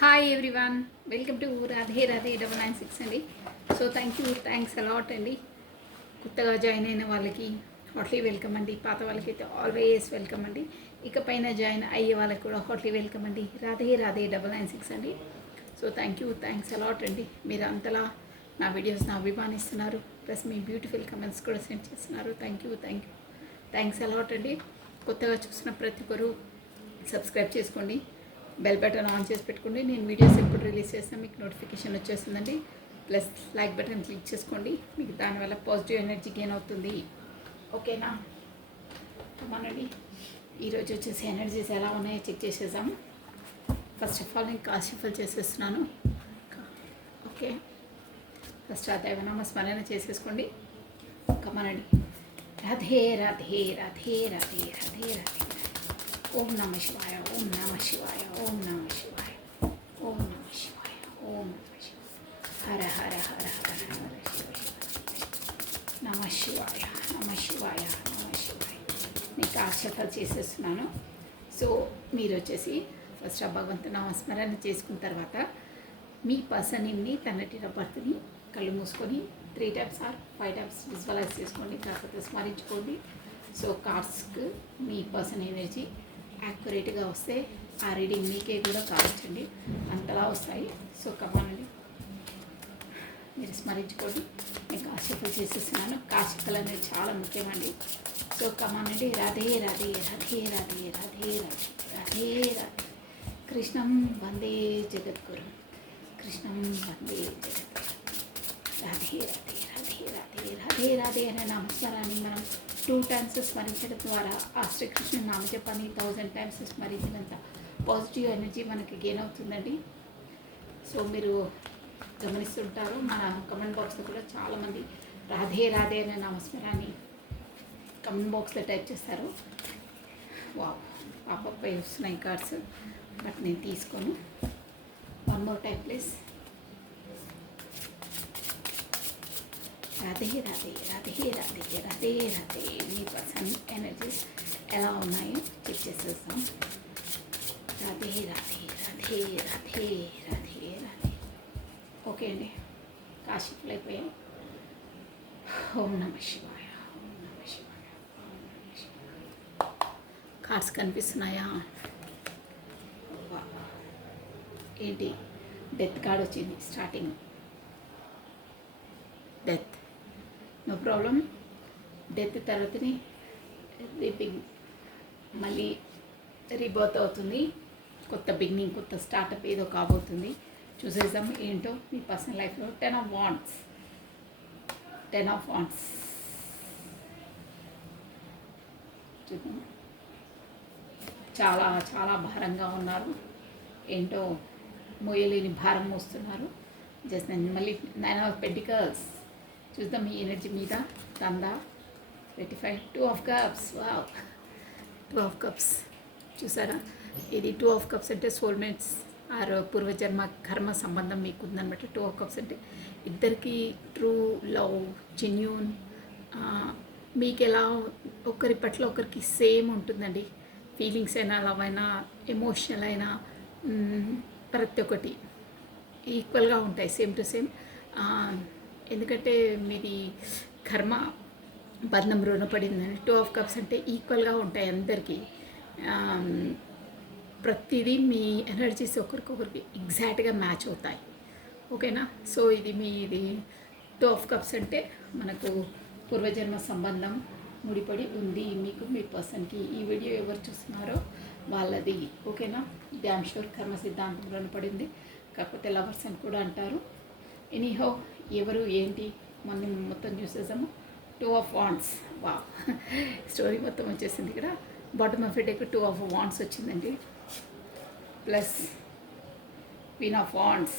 Hi everyone, welcome to Radhe Radhe 996 అండి. So thanks a lot అండి. కొత్తగా జాయిన్ అయిన వాళ్ళకి హాట్లీ వెల్కమ్ అండి. పాత వాళ్ళకి అయితే ఆల్వేస్ వెల్కమ్ అండి. ఇకపైన జాయిన్ అయ్యే వాళ్ళకి కూడా హాట్లీ వెల్కమ్ అండి. రాధే రాధే 996 అండి. సో థ్యాంక్స్ అలాట్ అండి. మీరు అంతలా నా వీడియోస్ని అభిమానిస్తున్నారు, ప్లస్ మీ బ్యూటిఫుల్ కమెంట్స్ కూడా సెండ్ చేస్తున్నారు. థ్యాంక్స్ అలాట్ అండి. కొత్తగా చూసిన ప్రతి ఒక్కరు సబ్స్క్రైబ్ చేసుకోండి, బెల్ బటన్ ఆన్ చేసి పెట్టుకోండి. నేను వీడియోస్ ఎప్పుడు రిలీజ్ చేసినా మీకు నోటిఫికేషన్ వచ్చేస్తుందండి. ప్లస్ లైక్ బటన్ క్లిక్ చేసుకోండి, మీకు దానివల్ల పాజిటివ్ ఎనర్జీ గెయిన్ అవుతుంది. ఓకేనా? మనండి ఈరోజు వచ్చేసి ఎనర్జీస్ ఎలా ఉన్నాయో చెక్ చేసేద్దాము. ఫస్ట్ ఆఫ్ ఆల్ నేను కాశీఫల్ చేసేస్తున్నాను. ఓకే, ఫస్ట్ ఆ దైవనామ స్మరణ చేసేసుకోండి. కమనండి. రాధే రాధే రాధే రాధే రాధే రాధే. ఓం నమ శివాయ, ఓం నమ శివాయ, ఓం నమ శివాయ, ఓం నమ శివాయ, ఓం నమ శివాయ. హర హర హర హర హర శివ నమ శివాయ, నమ శివాయ, నమ శివాయ. నేను కాశీఫల్ చేసేస్తున్నాను. సో మీరు వచ్చేసి ఫస్ట్ ఆ భగవంతు నామస్మరణ చేసుకున్న తర్వాత మీ పర్సన్ని తనటి బర్త్ని కళ్ళు మూసుకొని 3 times ఆర్ 5 times విజువలైజ్ చేసుకోండి, కాకపోతే స్మరించుకోండి. సో కార్డ్స్కి మీ పర్సన్ ఎనర్జీ యాక్యురేట్గా వస్తే ఆ రీడింగ్ మీకే కూడా కావచ్చండి, అంతలా వస్తాయి. సో కమానండి, మీరు స్మరించుకోండి. నేను కాశీఫలు చేసేస్తున్నాను. కాశీఫలు అనేది చాలా ముఖ్యమండి. సో కమానండి. రాధే రాధే రాధే రాధే రాధే రాధే రాధే రాధే. కృష్ణం వందే జగద్గురు, కృష్ణం వందే జగద్గురు. రాధే రాధే రాధే రాధే రాధే రాధే అనే నామస్మరాన్ని మనం 2 times స్మరించడం ద్వారా ఆ శ్రీకృష్ణుని నామజపాన్ని 1000 times స్మరించినంత పాజిటివ్ ఎనర్జీ మనకి గెయిన్ అవుతుందండి. సో మీరు గమనిస్తుంటారు, మన కమెంట్ బాక్స్లో కూడా చాలామంది రాధే రాధే అనే నామస్మరాన్ని కమెంట్ బాక్స్లో టైప్ చేస్తారు. వావ్, పాపప్ వస్తున్నాయి కార్డ్స్, బట్ నేను తీసుకోను. 1 more time please. Radhe Radhe Radhe Radhe Radhe Radhe. Me person energies ఎలా ఉన్నాయో చెక్ చేసేస్తాం. రాధే రాధే రాధే రాధే రాధే రాధే. ఓకే అండి, కాశీఫలు అయిపోయాయి. ఓం నమ శివాయ, ఓం నమ శివాయ, ఓం నమ శివాయ. కార్డ్స్ కనిపిస్తున్నాయా? ఏంటి, డెత్ కార్డ్ వచ్చింది. Starting death, no problem. డెత్ తర్వాతని మళ్ళీ రీబర్త్ అవుతుంది. కొత్త బిగినింగ్, కొత్త స్టార్టప్ ఏదో కాబోతుంది. చూసేద్దాం ఏంటో మీ పర్సనల్ లైఫ్లో. 10 of Wands, 10 of Wands. చూద్దాం. చాలా చాలా భారంగా ఉన్నారు, ఏంటో మోయలేని భారం మోస్తున్నారు. జస్ట్ నేను మళ్ళీ 9 of Pentacles. చూద్దాం ఈ ఎనర్జీ మీద తందా. 35 2 of Cups. Wow, 2 of Cups చూసారా? ఇది 2 of Cups అంటే సోల్మేట్స్ ఆర్ పూర్వజన్మ కర్మ సంబంధం మీకు ఉందన్నమాట. 2 of Cups అంటే ఇద్దరికి ట్రూ లవ్, జెన్యూన్, మీకు ఎలా ఒకరి పట్ల ఒకరికి సేమ్ ఉంటుందండి. ఫీలింగ్స్ అయినా, లవ్ అయినా, ఎమోషనల్ అయినా, ప్రతి ఒక్కటి ఈక్వల్గా ఉంటాయి, సేమ్ టు సేమ్. ఎందుకంటే మీది కర్మ బంధం రుణపడిందని. 2 of Cups అంటే ఈక్వల్గా ఉంటాయి అందరికీ. ప్రతిదీ మీ ఎనర్జీస్ ఒకరికొకరికి ఎగ్జాక్ట్గా మ్యాచ్ అవుతాయి. ఓకేనా? సో ఇది 2 of Cups అంటే మనకు పూర్వజన్మ సంబంధం ముడిపడి ఉంది మీకు, మీ పర్సన్కి. ఈ వీడియో ఎవరు చూస్తున్నారో వాళ్ళది. ఓకేనా? డ్యామ్ షూర్ కర్మ సిద్ధాంతం రుణపడింది, కాకపోతే లవర్స్ అని కూడా అంటారు. ఎనీహౌ, ఎవరు ఏంటి మనం మొత్తం చూసేసాము. 2 of Wands. వా, స్టోరీ మొత్తం వచ్చేసింది ఇక్కడ. Bottom of deck 2 of Wands వచ్చిందండి, plus Queen of Wands,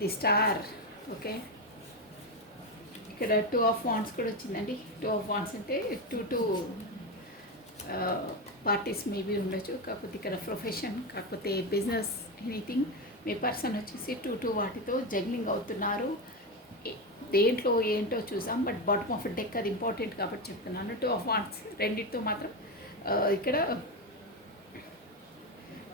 the star. Okay, ఇక్కడ 2 of Wands కూడా వచ్చిందండి. 2 of Wands అంటే 2 పార్టీస్ మేబీ ఉండొచ్చు, కాకపోతే ఇక్కడ ప్రొఫెషన్, కాకపోతే బిజినెస్, ఎనీథింగ్. మీ పర్సన్ వచ్చేసి 2 వాటితో జగ్లింగ్ అవుతున్నారు. దేంట్లో ఏంటో చూసాం, బట్ బాటమ్ ఆఫ్ డెక్ అది ఇంపార్టెంట్ కాబట్టి చెప్తున్నాను. 2 of Wands రెండింటితో మాత్రం ఇక్కడ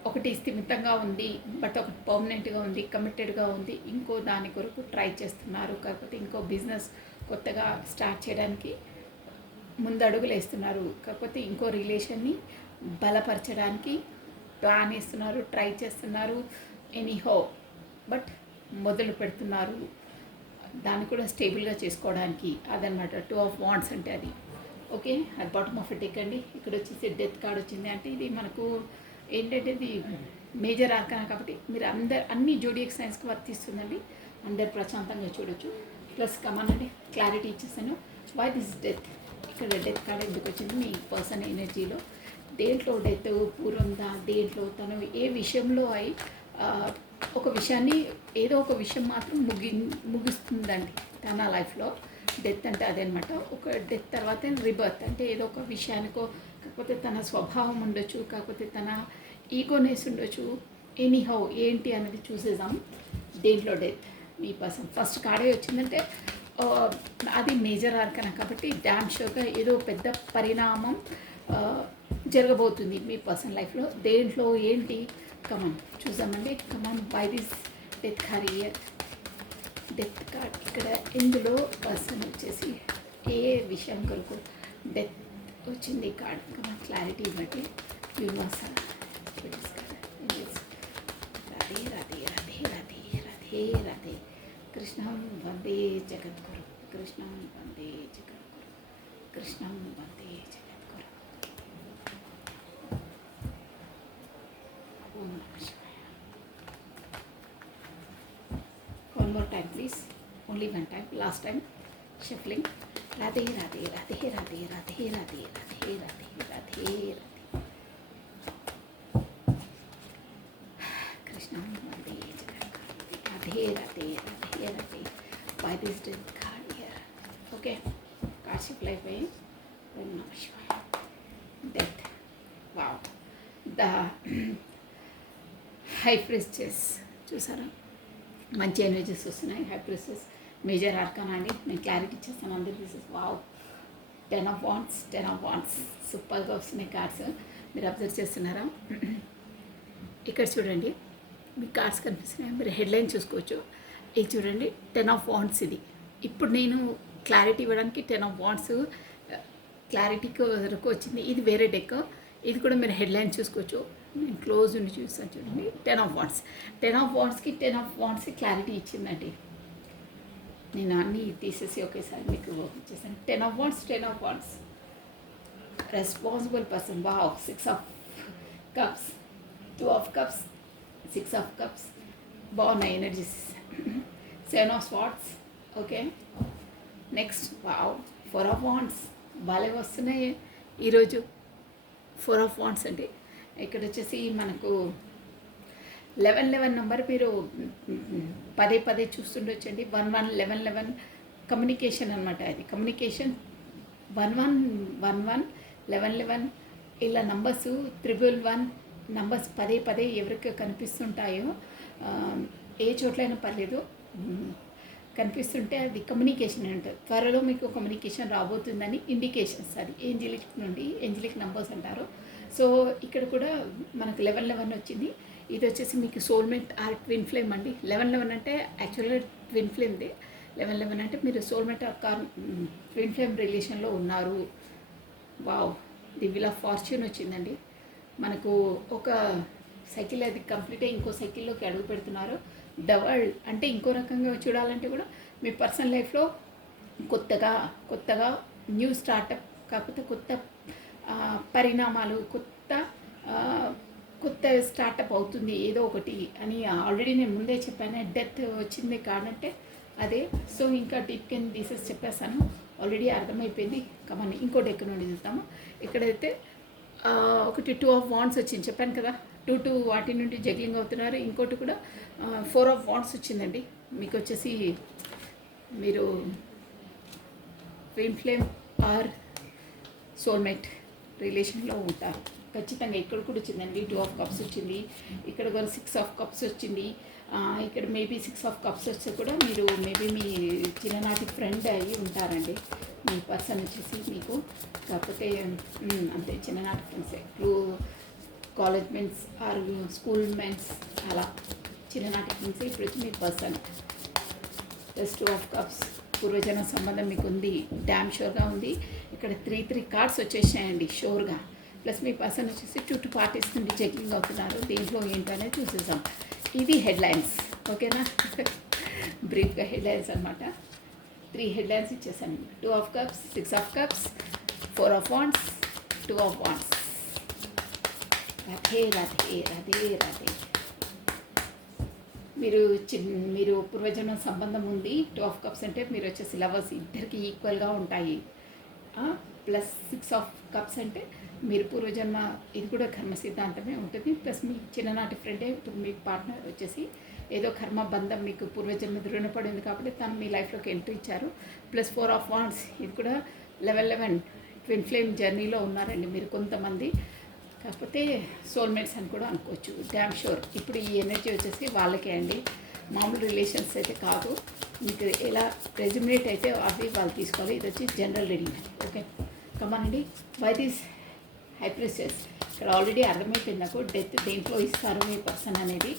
ఒకటి స్థిమితంగా ఉంది, బట్ ఒకటి పర్మనెంట్గా ఉంది, కమిటెడ్గా ఉంది, ఇంకో దాని కొరకు ట్రై చేస్తున్నారు, కాకపోతే ఇంకో బిజినెస్ కొత్తగా స్టార్ట్ చేయడానికి ముందడుగులు వేస్తున్నారు, కాకపోతే ఇంకో రిలేషన్ని బలపరచడానికి ప్లాన్ వేస్తున్నారు, ట్రై చేస్తున్నారు, ఎనీహో బట్ మొదలు పెడుతున్నారు దాన్ని కూడా స్టేబుల్గా చేసుకోవడానికి. అదనమాట 2 ఆఫ్ వాండ్స్ అంటే అది. ఓకే, అది బాటమ్ ఆఫ్ డెక్ అండి. ఇక్కడ వచ్చేసి డెత్ కార్డ్ వచ్చింది. అంటే ఇది మనకు ఏంటంటే ఇది మేజర్ ఆర్కానా కాబట్టి మీరు అన్ని జోడియక్ సైన్స్కి వర్తిస్తుందండి. అందరు ప్రశాంతంగా చూడొచ్చు. ప్లస్ కమాన్ అండి, క్లారిటీ ఇచ్చేసాను. వై దిస్ డెత్, ఇక్కడ డెత్ కార్డ్ ఎందుకు వచ్చింది మీ పర్సన్ ఎనర్జీలో, దేంట్లో డెత్ పూర్వందా, దేంట్లో తను ఏ విషయంలో అయి ఒక విషయాన్ని ఏదో ఒక విషయం మాత్రం ముగిస్తుందండి తన లైఫ్లో. డెత్ అంటే అదనమాట. ఒక డెత్ తర్వాత రిబర్త్ అంటే ఏదో ఒక విషయానికో, కాకపోతే తన స్వభావం ఉండొచ్చు, కాకపోతే తన ఈగోనెస్ ఉండొచ్చు, ఎనీహౌ ఏంటి అనేది చూసేద్దాం. దేంట్లో డెత్ మీ పర్సన్ ఫస్ట్ కార్డే వచ్చిందంటే అది మేజర్ ఆర్కనా కాబట్టి డ్యామ్ షోగా ఏదో పెద్ద పరిణామం జరగబోతుంది మీ పర్సన్ లైఫ్లో. దేంట్లో ఏంటి కమన్ చూసామండి. Come on by this death carrier, death card ఇక్కడ ఇందులో పర్సన్ వచ్చేసి ఏ విషయం కొరకు డెత్ వచ్చింది కార్డ్. కమన్ క్లారిటీ ఇవ్వండి యూనివర్స్. రాధే రాధే రాధే రాధే రాధే రాధే. కృష్ణం వందే జగద్గురు, కృష్ణం వందే జగద్గురు, కృష్ణం వందే జగద్గురు. ఓం నమః శివాయ. One more time please, only one time, last time shuffling. Radhe Radhe Radhe Radhe Radhe Radhe Radhe Radhe Radhe Radhe. Krishna Vande Jagannath. Radhe Radhe Radhe Radhe. By this death card here. Okay, card shuffle అయిపోయి. Om Namah Shivaya. Death. Wow. The High Priestess చూసారా, మంచి energies వస్తున్నాయి. High priestess major arcana అండి. నేను clarity ఇచ్చేస్తాను అందరికీ. This is wow, 10 of wands, 10 of wands సూపర్గా వస్తున్నాయి కార్డ్స్. మీరు అబ్జర్వ్ చేస్తున్నారా? ఇక్కడ చూడండి, మీ కార్డ్స్ కనిపిస్తున్నాయి. మీరు హెడ్లైన్ చూసుకోవచ్చు. ఇది చూడండి, 10 ఆఫ్ వాండ్స్. ఇది ఇప్పుడు నేను క్లారిటీ ఇవ్వడానికి 10 ఆఫ్ వాండ్స్ క్లారిటీకి వరకు వచ్చింది. ఇది వేరే డెక్. ఇది కూడా మీరు హెడ్లైన్ చూసుకోవచ్చు. నేను క్లోజ్ ఉండి చూస్తాను చూడండి. 10 ఆఫ్ వాండ్స్, 10 ఆఫ్ వాండ్స్కి 10 ఆఫ్ వాండ్స్కి క్లారిటీ ఇచ్చిందండి. నేను అన్నీ తీసేసి ఒకేసారి మీకు ఇచ్చేసాను. 10 of wands, 10 of wands responsible person. Wow, 6 of cups, 2 of cups, 6 of cups బాగున్నాయి energies. 7 of swords. Okay, next wow, 4 of wands బాగా వస్తున్నాయి ఈరోజు. 4 ఆఫ్ వాండ్స్ అండి. ఇక్కడ వచ్చేసి మనకు 11 నెంబర్ మీరు పదే పదే చూస్తుండొచ్చండి. 11 11 11 కమ్యూనికేషన్ అనమాట. అది కమ్యూనికేషన్. 11 11 11 11 ఇలా నంబర్స్ 111 నంబర్స్ పదే పదే ఎవరికి కనిపిస్తుంటాయో, ఏ చోట్లైనా పర్లేదు కనిపిస్తుంటే అది కమ్యూనికేషన్ అంటారు. త్వరలో మీకు కమ్యూనికేషన్ రాబోతుందని ఇండికేషన్స్. అది ఏంజలిక్ నుండి, ఏంజలిక్ నంబర్స్ అంటారు. సో ఇక్కడ కూడా మనకు 11 11 వచ్చింది. ఇది వచ్చేసి మీకు సోల్మేట్ ఆర్ ట్విన్ ఫ్లేమ్ అండి. 11 11 అంటే యాక్చువల్గా ట్విన్ ఫ్లేమ్దే. 11 11 అంటే మీరు సోల్మేట్ ఆర్ ట్విన్ ఫ్లేమ్ రిలేషన్లో ఉన్నారు. Wow, the wheel of fortune వచ్చిందండి. మనకు ఒక సైకిల్ అది కంప్లీట్ అయ్యి ఇంకో సైకిల్లోకి అడుగు పెడుతున్నారు. ద వరల్డ్ అంటే ఇంకో రకంగా చూడాలంటే కూడా మీ పర్సనల్ లైఫ్లో కొత్తగా న్యూ స్టార్టప్, కాకపోతే కొత్త పరిణామాలు, కొత్త స్టార్టప్ అవుతుంది ఏదో ఒకటి అని ఆల్రెడీ నేను ముందే చెప్పాను. డెత్ వచ్చింది కాదంటే అదే. సో ఇంకా డీప్ కింద తీసేసి చెప్పేస్తాను, ఆల్రెడీ అర్థమైపోయింది. కమని ఇంకో డెక్ నుండి చూద్దాము. ఇక్కడైతే ఒకటి 2 ఆఫ్ వాండ్స్ వచ్చింది చెప్పాను కదా. 2 వాటి నుండి జగ్లింగ్ అవుతున్నారు. ఇంకోటి కూడా 4 ఆఫ్ వాండ్స్ వచ్చిందండి. మీకు వచ్చేసి మీరు ట్విన్ ఫ్లేమ్ ఆర్ సోల్మేట్ రిలేషన్లో ఉంటారు ఖచ్చితంగా. ఇక్కడ కూడా వచ్చిందండి 2 ఆఫ్ కప్స్ వచ్చింది. ఇక్కడ కూడా 6 ఆఫ్ కప్స్ వచ్చింది. ఇక్కడ మేబీ 6 ఆఫ్ కప్స్ వస్తే కూడా మీరు మేబీ మీ చిన్ననాటి ఫ్రెండ్ అయ్యి ఉంటారండి మీ పర్సన్ వచ్చేసి మీకు. కాకపోతే అంతే, చిన్ననాటి ఫ్రెండ్సే. College men's or school men's అలా చిన్ననాటి ఫ్రెండ్స్. ఇప్పుడు వచ్చి మీ పర్సన్ ప్లస్ 2 ఆఫ్ కప్స్. పూర్వజన్మ సంబంధం మీకు ఉంది, డ్యామ్ షూర్గా ఉంది. ఇక్కడ 3 కార్డ్స్ వచ్చేసాయండి షూర్గా. ప్లస్ మీ పర్సన్ వచ్చేసి చుట్టూ పార్టీస్ నుండి చెకింగ్ అవుతున్నారు. దీంట్లో ఏంటనేది చూసేసాం. ఇది హెడ్లైన్స్, ఓకేనా? బ్రీఫ్గా హెడ్లైన్స్ అనమాట. 3 హెడ్లైన్స్ ఇచ్చేసాను. 2 of cups, 6 of cups, 4 of wands, 2 of wands. Radhe Radhe Radhe Radhe. మీరు పూర్వజన్మ సంబంధం ఉంది. 2 ఆఫ్ కప్స్ అంటే మీరు వచ్చేసి లవర్స్, ఇద్దరికి ఈక్వల్గా ఉంటాయి. ప్లస్ 6 ఆఫ్ కప్స్ అంటే మీరు పూర్వజన్మ, ఇది కూడా కర్మ సిద్ధాంతమే ఉంటుంది. ప్లస్ మీ చిన్ననాటి ఫ్రెండే ఇప్పుడు మీ పార్ట్నర్ వచ్చేసి ఏదో కర్మ బంధం మీకు పూర్వజన్మ రుణపడింది కాబట్టి తను మీ లైఫ్లోకి ఎంట్రీ ఇచ్చారు. ప్లస్ 4 ఆఫ్ వాండ్స్, ఇది కూడా లెవెల్ 11 ట్విన్ ఫ్లేమ్ జర్నీలో ఉన్నారండి మీరు కొంతమంది. కాకపోతే సోల్మేట్స్ అని కూడా అనుకోవచ్చు. డ్యామ్ షూర్ ఇప్పుడు ఈ ఎనర్జీ వచ్చేసి వాళ్ళకే అండి, మామూలు రిలేషన్స్ అయితే కాదు. మీకు ఎలా రెజ్యుమినేట్ అయితే అది వాళ్ళు తీసుకోవాలి. ఇది వచ్చి జనరల్ రీడింగ్ అండి, ఓకే? కమానండి. బై దిస్ హై ప్రిస్టెస్ ఇక్కడ ఆల్రెడీ అర్థమైపోయింది నాకు. డెత్ దేంట్లో ఇస్తారు మీ పర్సన్ అనేది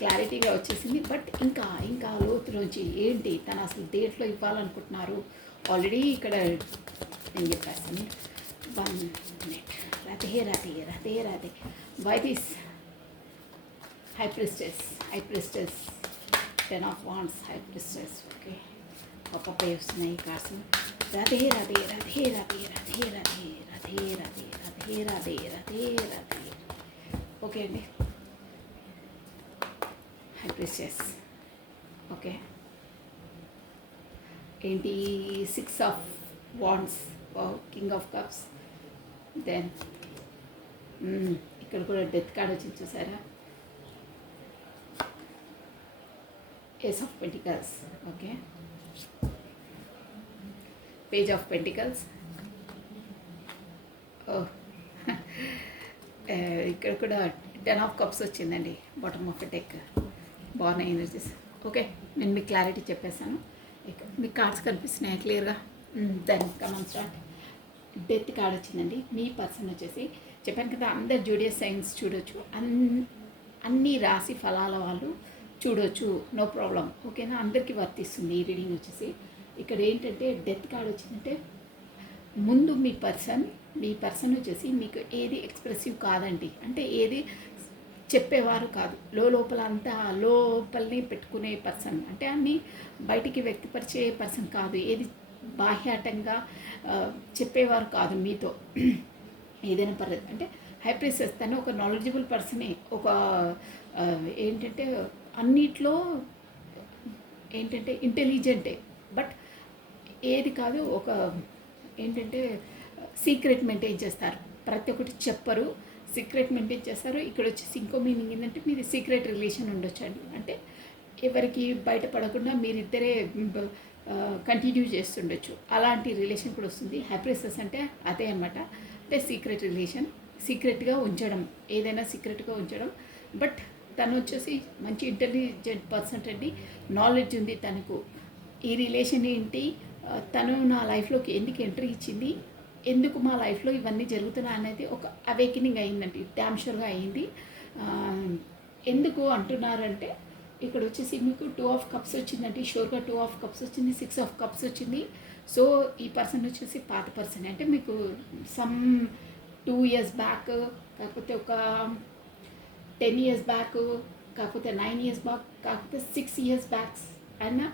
క్లారిటీగా వచ్చేసింది. బట్ ఇంకా లోతులోంచి ఏంటి తను అసలు దేంట్లో ఇవ్వాలనుకుంటున్నారు ఆల్రెడీ ఇక్కడ నేను చెప్పేస్తాను. 1 minute. Radhe Radhe Radhe Radhe. By this high priestess 10 of wands, high priestess, okay? పప్పపై వస్తున్నాయి కార్డ్స్. రాధే రాధే రాధే రాధే రాధే రాధే రాధే రాధే రాధే రాధే రాధే రాధే. ఓకే అండి. High priestess, okay. ఏంటి 6 of wands, king of cups. Then ఇక్కడ కూడా డెత్ కార్డ్ వచ్చింది చూసారా? Ace of pentacles, okay. Page of pentacles. ఇక్కడ కూడా 10 ఆఫ్ కప్స్ వచ్చిందండి, బాటమ్ ఆఫ్ డెక్. బాగున్నాయి ఎనర్జీస్, ఓకే. నేను మీకు క్లారిటీ చెప్పేసాను. ఇక మీకు కార్డ్స్ కనిపిస్తున్నాయి క్లియర్గా. Then come on start. Death card వచ్చిందండి. మీ పర్సన్ వచ్చేసి చెప్పాను కదా, అందరు జోడియస్ సైన్స్ చూడొచ్చు, అన్ని రాశి ఫలాల వాళ్ళు చూడొచ్చు, నో ప్రాబ్లం, ఓకేనా? అందరికీ వర్తిస్తుంది ఈ రీడింగ్ వచ్చేసి. ఇక్కడ ఏంటంటే డెత్ కార్డ్ వచ్చిందంటే ముందు మీ పర్సన్ వచ్చేసి మీకు ఏది ఎక్స్ప్రెసివ్ కాదండి, అంటే ఏది చెప్పేవారు కాదు. లోపల అంతా లోపలనే పెట్టుకునే పర్సన్, అంటే అన్నీ బయటికి వ్యక్తపరిచే పర్సన్ కాదు. ఏది బాహ్యాటంగా చెప్పేవారు కాదు మీతో ఏదైనా పర్లేదు. అంటే హై ప్రిస్టెస్ తను ఒక నాలెడ్జబుల్ పర్సనే, ఒక ఏంటంటే అన్నిట్లో ఏంటంటే ఇంటెలిజెంటే. బట్ ఏది కాదు, ఒక ఏంటంటే సీక్రెట్ మెయింటైన్ చేస్తారు, ప్రతి ఒక్కటి చెప్పరు, సీక్రెట్ మెయింటైన్ చేస్తారు. ఇక్కడ వచ్చేసి ఇంకో మీనింగ్ ఏంటంటే మీది సీక్రెట్ రిలేషన్ ఉండొచ్చండి, అంటే ఎవరికి బయటపడకుండా మీరిద్దరే కంటిన్యూ చేస్తుండొచ్చు, అలాంటి రిలేషన్ కూడా వస్తుంది. హై ప్రిస్టెస్ అంటే అదే అనమాట, అంటే సీక్రెట్ రిలేషన్, సీక్రెట్గా ఉంచడం, ఏదైనా సీక్రెట్గా ఉంచడం. బట్ తను వచ్చేసి మంచి ఇంటెలిజెంట్ పర్సన్ అండి, నాలెడ్జ్ ఉంది తనకు. ఈ రిలేషన్ ఏంటి, తను నా లైఫ్లోకి ఎందుకు ఎంట్రీ ఇచ్చింది, ఎందుకు మా లైఫ్లో ఇవన్నీ జరుగుతున్నాయి అనేది ఒక అవేకనింగ్ అయిందండి, డ్యామ్ షూర్గా అయింది. ఎందుకు అంటున్నారంటే ఇక్కడ వచ్చేసి మీకు 2 ఆఫ్ కప్స్ వచ్చిందండి, షూర్గా 2 ఆఫ్ కప్స్ వచ్చింది, 6 ఆఫ్ కప్స్ వచ్చింది. సో ఈ పర్సన్ వచ్చేసి పాత పర్సన్, అంటే మీకు సమ్ 2 years బ్యాక్, కాకపోతే ఒక 10 years బ్యాక్, కాకపోతే 9 years బ్యాక్, కాకపోతే 6 years బ్యాక్ అయినా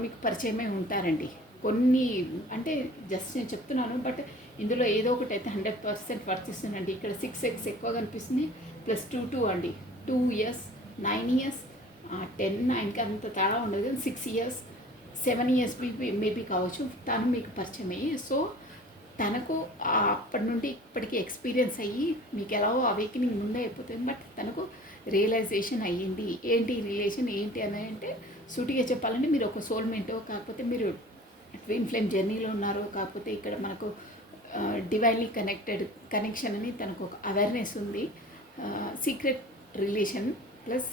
మీకు పరిచయమే ఉంటారండి. కొన్ని అంటే జస్ట్ నేను చెప్తున్నాను, బట్ ఇందులో ఏదో ఒకటి అయితే 100% వర్తిస్తుందండి. ఇక్కడ 6x ఎక్కువ కనిపిస్తుంది, ప్లస్ 2 అండి. 2 years, 9 years, 10, 9కి అంత తేడా ఉండదు. 6 years, 7 years మేబీ కావచ్చు తను మీకు పరిచయం అయ్యి. సో తనకు అప్పటి నుండి ఇప్పటికీ ఎక్స్పీరియన్స్ అయ్యి మీకు ఎలాగో అవేకనింగ్ ముందే అయిపోతుంది, బట్ తనకు రియలైజేషన్ అయ్యింది. ఏంటి రిలేషన్ ఏంటి అని అంటే సూటిగా చెప్పాలంటే మీరు ఒక సోల్మేటో, కాకపోతే మీరు ట్విన్ ఫ్లేమ్ జర్నీలో ఉన్నారో, కాకపోతే ఇక్కడ మనకు డివైన్లీ కనెక్షన్ అని తనకు ఒక అవేర్నెస్ ఉంది. సీక్రెట్ రిలేషన్ ప్లస్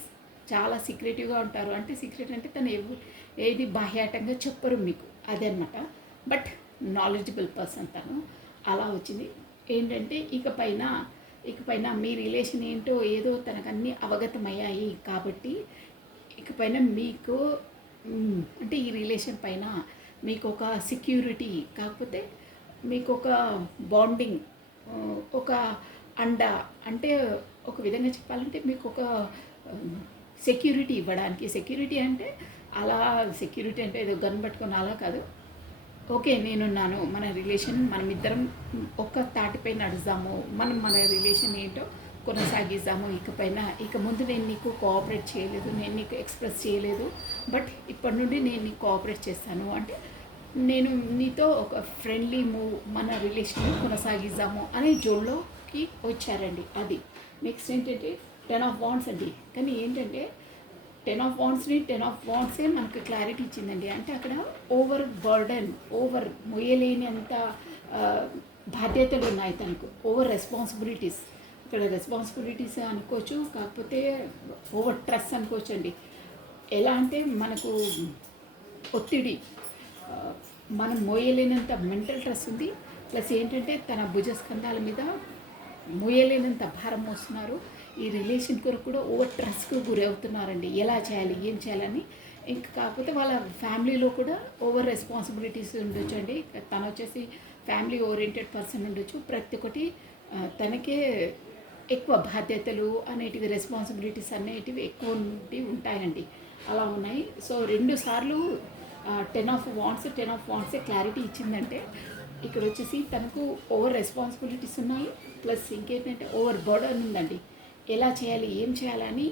చాలా సీక్రెటివ్గా ఉంటారు, అంటే సీక్రెట్ అంటే తను ఏది బాహ్యాటంగా చెప్పరు మీకు, అదనమాట. బట్ నాలెడ్జబుల్ పర్సన్ తను, అలా వచ్చింది. ఏంటంటే ఇక పైన ఇకపైన మీ రిలేషన్ ఏంటో ఏదో తనకు అన్నీ అవగతమయ్యాయి కాబట్టి ఇకపైన మీకు అంటే ఈ రిలేషన్ పైన మీకు ఒక సెక్యూరిటీ కాకపోతే మీకు ఒక బాండింగ్, ఒక అండ, అంటే ఒక విధంగా చెప్పాలంటే మీకు ఒక సెక్యూరిటీ ఇవ్వడానికి. సెక్యూరిటీ అంటే అలా సెక్యూరిటీ అంటే ఏదో గన్ పట్టుకొని అలా కాదు. ఓకే నేనున్నాను, మన రిలేషన్ మనమిద్దరం ఒక్క తాటిపై నడుస్తాము, మనం మన రిలేషన్ ఏంటో కొనసాగిద్దాము. ఇక ముందు నేను నీకు కోఆపరేట్ చేయలేదు, నేను నీకు ఎక్స్ప్రెస్ చేయలేదు, బట్ ఇప్పటి నుండి నేను నీకు కోఆపరేట్ చేస్తాను అంటే నేను నీతో ఒక ఫ్రెండ్లీ మూవ్, మన రిలేషన్ కొనసాగిద్దాము అనే జోన్లోకి వచ్చారండి. అది నెక్స్ట్ ఏంటంటే 10 ఆఫ్ వాండ్స్ అండి. కానీ ఏంటంటే 10 ఆఫ్ వాండ్సే మనకు క్లారిటీ ఇచ్చిందండి. అంటే అక్కడ ఓవర్ బర్డన్, ఓవర్ మొయ్యలేనంత బాధ్యతలు ఉన్నాయి తనకు, ఓవర్ రెస్పాన్సిబిలిటీస్. ఇక్కడ రెస్పాన్సిబిలిటీస్ అనుకోవచ్చు, కాకపోతే ఓవర్ స్ట్రెస్ అనుకోవచ్చు అండి. ఎలా అంటే మనకు ఒత్తిడి, మనం మోయలేనంత మెంటల్ స్ట్రెస్ ఉంది. ప్లస్ ఏంటంటే తన భుజస్కంధాల మీద మోయలేనంత భారం మోస్తున్నారు. ఈ రిలేషన్ కొరకు కూడా ఓవర్ స్ట్రెస్కు గురి అవుతున్నారండి. ఎలా చేయాలి, ఏం చేయాలని. ఇంకా కాకపోతే వాళ్ళ ఫ్యామిలీలో కూడా ఓవర్ రెస్పాన్సిబిలిటీస్ ఉండొచ్చు అండి. తను వచ్చేసి ఫ్యామిలీ ఓరియంటెడ్ పర్సన్ ఉండొచ్చు. ప్రతి ఒక్కటి తనకే ఎక్కువ బాధ్యతలు అనేటివి, రెస్పాన్సిబిలిటీస్ అనేటివి ఎక్కువ ఉంటాయండి. అలా ఉన్నాయి. సో 2 సార్లు 10 ఆఫ్ వాండ్సే క్లారిటీ ఇచ్చిందంటే ఇక్కడ వచ్చేసి తనకు ఓవర్ రెస్పాన్సిబిలిటీస్ ఉన్నాయి. ప్లస్ ఇంకేంటంటే ఓవర్ బర్డన్ ఉందండి. ఎలా చేయాలి, ఏం చేయాలని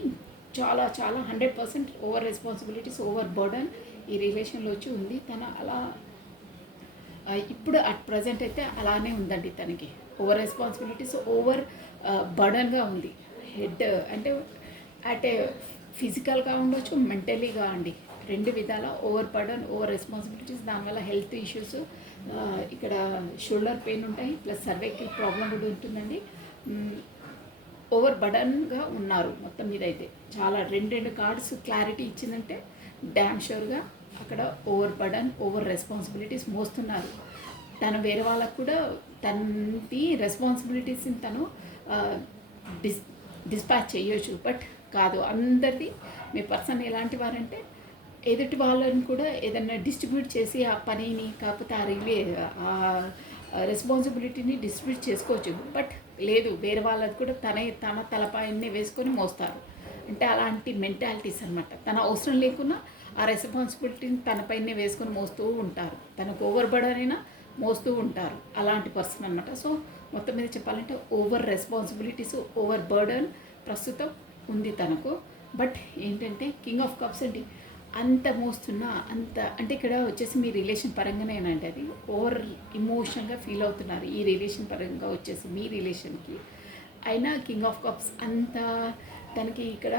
చాలా 100% ఓవర్ రెస్పాన్సిబిలిటీస్, ఓవర్ బర్డన్ ఈ రిలేషన్లో వచ్చి ఉంది. తన అలా ఇప్పుడు అట్ ప్రజెంట్ అయితే అలానే ఉందండి. తనకి ఓవర్ రెస్పాన్సిబిలిటీస్, ఓవర్ బర్డన్గా ఉంది. హెడ్ అంటే అంటే ఫిజికల్గా ఉండొచ్చు, మెంటలీగా అండి. 2 విధాల ఓవర్ బర్డన్, ఓవర్ రెస్పాన్సిబిలిటీస్. దానివల్ల హెల్త్ ఇష్యూస్, ఇక్కడ షోల్డర్ పెయిన్ ఉంటాయి, ప్లస్ సర్వైకల్ ప్రాబ్లం కూడా ఉంటుందండి. ఓవర్ బర్డన్గా ఉన్నారు మొత్తం మీద అయితే. చాలా 2 కార్డ్స్ క్లారిటీ ఇచ్చిందంటే డ్యామ్ షూర్గా అక్కడ ఓవర్ బర్డన్, ఓవర్ రెస్పాన్సిబిలిటీస్ మోస్తున్నారు. తను వేరే వాళ్ళకు కూడా తనది రెస్పాన్సిబిలిటీస్ని తను డిస్పాచ్ చేయొచ్చు, బట్ కాదు. అందరిది మీ పర్సన్ ఎలాంటి వారంటే ఎదుటి వాళ్ళని కూడా ఏదైనా డిస్ట్రిబ్యూట్ చేసి ఆ పనిని, కాకపోతే ఆ రెస్పాన్సిబిలిటీని డిస్ట్రిబ్యూట్ చేసుకోవచ్చు, బట్ లేదు వేరే వాళ్ళది కూడా తన తలపైనే వేసుకొని మోస్తారు. అంటే అలాంటి మెంటాలిటీస్ అనమాట. తన అవసరం లేకున్నా ఆ రెస్పాన్సిబిలిటీని తనపైనే వేసుకొని మోస్తూ ఉంటారు. తనకు ఓవర్ బర్డన్ అయినా మోస్తూ ఉంటారు. అలాంటి పర్సన్ అనమాట. సో మొత్తం మీద చెప్పాలంటే ఓవర్ రెస్పాన్సిబిలిటీస్, ఓవర్ బర్డన్ ప్రస్తుతం ఉంది తనకు. బట్ ఏంటంటే కింగ్ ఆఫ్ కప్స్ అండి. అంత మోస్తున్నా అంత అంటే ఇక్కడ వచ్చేసి మీ రిలేషన్ పరంగానేనండి. అది ఓవర్ ఇమోషనల్గా ఫీల్ అవుతున్నారు ఈ రిలేషన్ పరంగా వచ్చేసి మీ రిలేషన్కి. అయినా కింగ్ ఆఫ్ కప్స్ అంత తనకి ఇక్కడ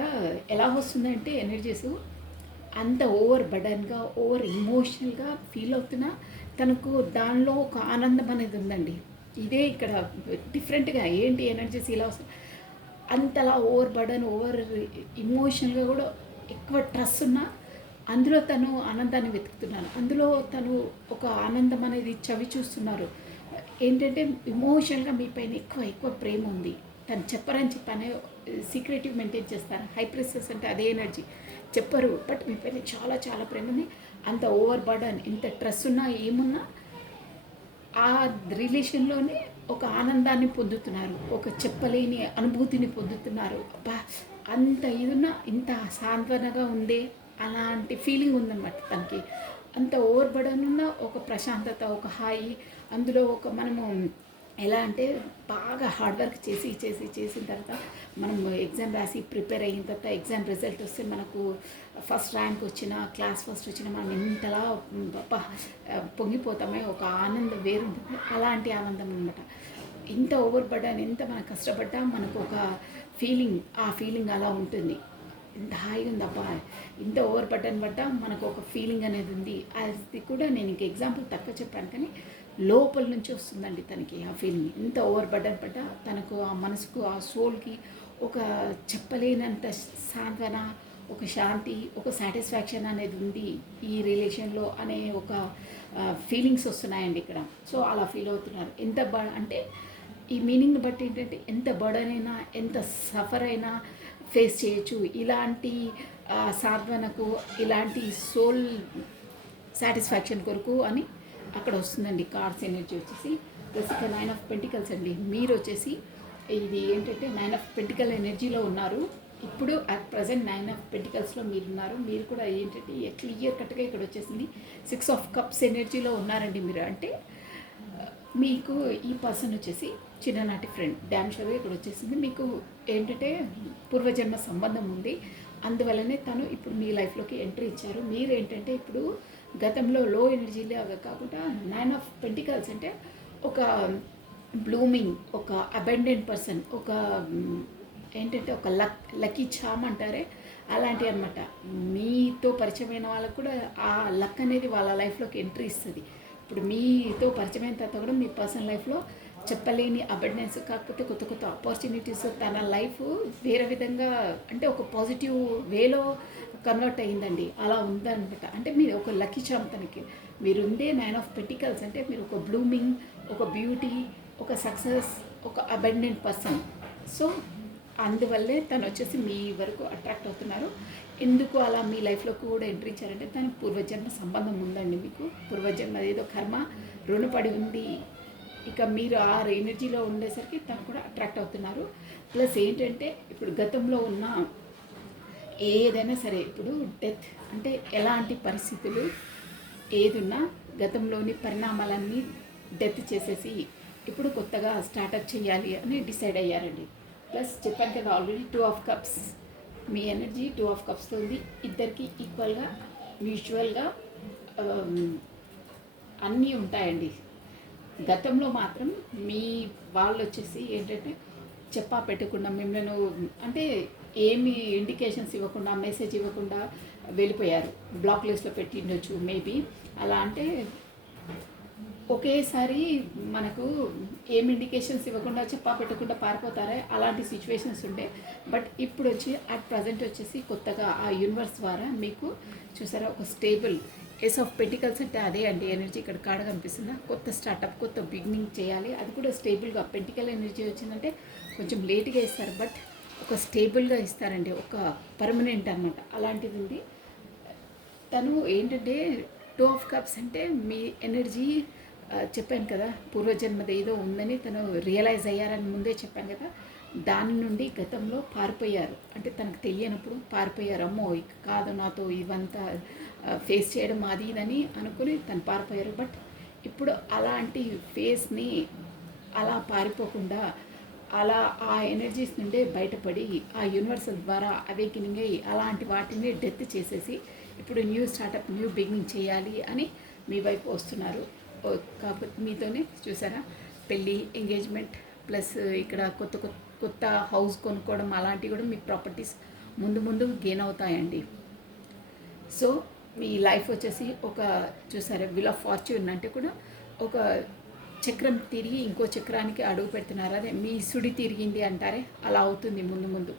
ఎలా వస్తుందంటే ఎనర్జీస్ అంత ఓవర్ బర్డన్గా, ఓవర్ ఇమోషనల్గా ఫీల్ అవుతున్నా తనకు దానిలో ఒక ఆనందం అనేది ఉందండి. ఇదే ఇక్కడ డిఫరెంట్గా ఏంటి ఎనర్జీస్ ఇలా వస్తుంది. అంతలా ఓవర్ బర్డన్, ఓవర్ ఇమోషనల్గా కూడా ఎక్కువ స్ట్రెస్ ఉన్నా అందులో తను ఆనందాన్ని వెతుకుతున్నారు. అందులో తను ఒక ఆనందం అనేది చవి చూస్తున్నారు. ఏంటంటే ఇమోషనల్గా మీ పైన ఎక్కువ ప్రేమ ఉంది. తను చెప్పరని చెప్పనే సీక్రెటివ్ మెయింటైన్ చేస్తారు. హై ప్రెసెస్ అంటే అదే ఎనర్జీ చెప్పరు, బట్ మీ పైన చాలా ప్రేమ ఉంది. అంత ఓవర్ బర్డన్, ఇంత స్ట్రెస్ ఉన్నా ఏమున్నా ఆ రిలేషన్లోనే ఒక ఆనందాన్ని పొందుతున్నారు, ఒక చెప్పలేని అనుభూతిని పొందుతున్నారు. అబ్బా అంత ఇదున్నా ఇంత సాంత్వనగా ఉందే అలాంటి ఫీలింగ్ ఉందన్నమాట తనకి. అంత ఓవర్ బర్డన్ ఉన్న ఒక ప్రశాంతత, ఒక హాయి. అందులో ఒక మనము ఎలా అంటే బాగా హార్డ్ వర్క్ చేసిన తర్వాత మనం ఎగ్జామ్ రాసి ప్రిపేర్ అయిన తర్వాత ఎగ్జామ్ రిజల్ట్ వస్తే మనకు ఫస్ట్ ర్యాంక్ వచ్చిన, క్లాస్ ఫస్ట్ వచ్చిన మనం ఎంతలా పొంగిపోతామే, ఒక ఆనందం వేరుంటుంది. అలాంటి ఆనందం అనమాట. ఇంత ఓవర్ బర్డన్, ఎంత మనం కష్టపడ్డా మనకు ఒక ఫీలింగ్, ఆ ఫీలింగ్ అలా ఉంటుంది. ఇంత హాయిగా ఉంది అబ్బా, ఇంత ఓవర్ బర్డన్ పడ్డా మనకు ఒక ఫీలింగ్ అనేది ఉంది. అది కూడా నేను ఇంక ఎగ్జాంపుల్ తక్కువ చెప్పాను, కానీ లోపల నుంచి వస్తుందండి తనకి ఆ ఫీలింగ్. ఇంత ఓవర్ బర్డన్ పడ్డా తనకు ఆ మనసుకు, ఆ సోల్కి ఒక చెప్పలేనంత సాంత్వన, ఒక శాంతి, ఒక సాటిస్ఫాక్షన్ అనేది ఉంది ఈ రిలేషన్లో అనే ఒక ఫీలింగ్స్ వస్తున్నాయండి ఇక్కడ. సో అలా ఫీల్ అవుతున్నారు. ఎంత అంటే ఈ మీనింగ్ని బట్టి ఏంటంటే ఎంత బర్డన్ అయినా ఎంత సఫర్ అయినా ఫేస్ చేయొచ్చు. ఇలాంటి సాధనకు, ఇలాంటి సోల్ సాటిస్ఫాక్షన్ కొరకు అని అక్కడ వస్తుందండి. కార్డ్స్ ఎనర్జీ వచ్చేసి ప్లస్ ఇక 9 ఆఫ్ పెంటికల్స్ అండి. మీరు వచ్చేసి ఇది ఏంటంటే 9 ఆఫ్ పెంటికల్ ఎనర్జీలో ఉన్నారు. ఇప్పుడు అట్ ప్రజెంట్ 9 ఆఫ్ పెంటికల్స్లో మీరు ఉన్నారు. మీరు కూడా ఏంటంటే క్లియర్ కట్గా ఇక్కడ వచ్చేసింది 6 ఆఫ్ కప్స్ ఎనర్జీలో ఉన్నారండి మీరు. అంటే మీకు ఈ పర్సన్ వచ్చేసి చిన్ననాటి ఫ్రెండ్ డ్యామ్ షోగా ఇక్కడ వచ్చేసింది. మీకు ఏంటంటే పూర్వజన్మ సంబంధం ఉంది. అందువల్లనే తను ఇప్పుడు మీ లైఫ్లోకి ఎంట్రీ ఇచ్చారు. మీరు ఏంటంటే ఇప్పుడు గతంలో లో ఎనర్జీలే అవి కాకుండా 9 ఆఫ్ పెంటికల్స్ అంటే ఒక బ్లూమింగ్, ఒక అబెండెంట్ పర్సన్, ఒక ఏంటంటే ఒక లక్కీ చామ్ అంటారే అలాంటివి అనమాట. మీతో పరిచయమైన వాళ్ళకు కూడా ఆ లక్ అనేది వాళ్ళ లైఫ్లోకి ఎంట్రీ ఇస్తుంది. ఇప్పుడు మీతో పరిచయమైన తర్వాత కూడా మీ పర్సనల్ లైఫ్లో చెప్పలేని అబెండెన్స్, కాకపోతే కొత్త కొత్త ఆపర్చునిటీస్, తన లైఫ్ వేరే విధంగా అంటే ఒక పాజిటివ్ వేలో కన్వర్ట్ అయ్యిందండి. అలా ఉందనమాట. అంటే మీరు ఒక లక్కీ చామ్ తనకి. మీరు ఉండే 9 ఆఫ్ పెంటికల్స్ అంటే మీరు ఒక బ్లూమింగ్, ఒక బ్యూటీ, ఒక సక్సెస్, ఒక అబెండెంట్ పర్సన్. సో అందువల్లే తను వచ్చేసి మీ వరకు అట్రాక్ట్ అవుతున్నారు. ఎందుకు అలా మీ లైఫ్లోకి కూడా ఎంట్రీ ఇచ్చారంటే తన పూర్వజన్మ సంబంధం ఉందండి. మీకు పూర్వజన్మ ఏదో కర్మ రుణపడి ఉంది. ఇక మీరు ఆ ఎనర్జీలో ఉండేసరికి తను కూడా అట్రాక్ట్ అవుతున్నారు. ప్లస్ ఏంటంటే ఇప్పుడు గతంలో ఉన్న ఏదైనా సరే ఇప్పుడు డెత్ అంటే ఎలాంటి పరిస్థితులు ఏదున్నా గతంలోని పరిణామాలన్నీ డెత్ చేసేసి ఇప్పుడు కొత్తగా స్టార్ట్అప్ చేయాలి అని డిసైడ్ అయ్యారండి. ప్లస్ చెప్పాను కదా ఆల్రెడీ 2 ఆఫ్ కప్స్ మీ ఎనర్జీ 2 ఆఫ్ కప్స్తో ఉంది. ఇద్దరికి ఈక్వల్గా మ్యూచువల్గా అన్నీ ఉంటాయండి. గతంలో మాత్రం మీ వాళ్ళు వచ్చేసి ఏంటంటే చెప్పా పెట్టకుండా మిమ్మల్ని అంటే ఏమి ఇండికేషన్స్ ఇవ్వకుండా, మెసేజ్ ఇవ్వకుండా వెళ్ళిపోయారు. బ్లాక్ లిస్ట్లో పెట్టి ఉండొచ్చు మేబీ. అలా అంటే ఒకేసారి మనకు ఏం ఇండికేషన్స్ ఇవ్వకుండా చెప్పా పెట్టకుండా పారిపోతారే అలాంటి సిచ్యువేషన్స్ ఉండే. బట్ ఇప్పుడు వచ్చి అట్ ప్రజెంట్ వచ్చేసి కొత్తగా ఆ యూనివర్స్ ద్వారా మీకు చూసారా ఒక స్టేబుల్ ఏస్ ఆఫ్ పెంటికల్స్ అంటే అదే అండి ఎనర్జీ ఇక్కడ కాడ కనిపిస్తుందా. కొత్త స్టార్టప్, కొత్త బిగినింగ్ చేయాలి. అది కూడా స్టేబుల్గా. పెంటికల్ ఎనర్జీ వచ్చిందంటే కొంచెం లేట్గా ఇస్తారు, బట్ ఒక స్టేబుల్గా ఇస్తారండి. ఒక పర్మనెంట్ అనమాట. అలాంటిది ఉంది. తను ఏంటంటే 2 ఆఫ్ కప్స్ అంటే మీ ఎనర్జీ చెప్పాను కదా పూర్వజన్మది ఏదో ఉందని తను రియలైజ్ అయ్యారని ముందే చెప్పాను కదా. దాని నుండి గతంలో పారిపోయారు. అంటే తనకు తెలియనప్పుడు పారిపోయారు. అమ్మో ఇక కాదు నాతో ఇవంతా ఫేస్ చేయడం అది ఇదని అనుకుని తను పారిపోయారు. బట్ ఇప్పుడు అలాంటి ఫేస్ని అలా పారిపోకుండా అలా ఆ ఎనర్జీస్ నుండే బయటపడి ఆ యూనివర్సల్ ద్వారా అవేకినింగ్ అయ్యి అలాంటి వాటిని డెత్ చేసేసి ఇప్పుడు న్యూ స్టార్టప్, న్యూ బిగినింగ్ చేయాలి అని మీ వైపు వస్తున్నారు. కాకపోతే మీతోనే చూసారా పెళ్ళి, ఎంగేజ్మెంట్ ప్లస్ ఇక్కడ కొత్త కొత్త కొత్త హౌస్ కొనుక్కోవడం అలాంటివి కూడా మీ ప్రాపర్టీస్ ముందు ముందు గెయిన్ అవుతాయండి. సో మీ లైఫ్ వచ్చేసి ఒక చూసారా వీల్ ఆఫ్ ఫార్చ్యూన్ అంటే కూడా ఒక చక్రం తిరిగి ఇంకో చక్రానికి అడుగు పెడుతున్నారు. అదే మీ సుడి తిరిగింది అంటారే అలా అవుతుంది ముందు ముందు.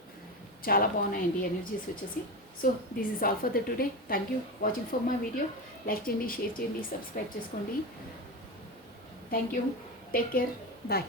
చాలా బాగున్నాయండి ఎనర్జీస్ వచ్చేసి. So this is all for the today. Thank you watching for my video. Like చేయండి, షేర్ చేయండి, సబ్స్క్రైబ్ చేసుకోండి. Thank you. Take care. Bye.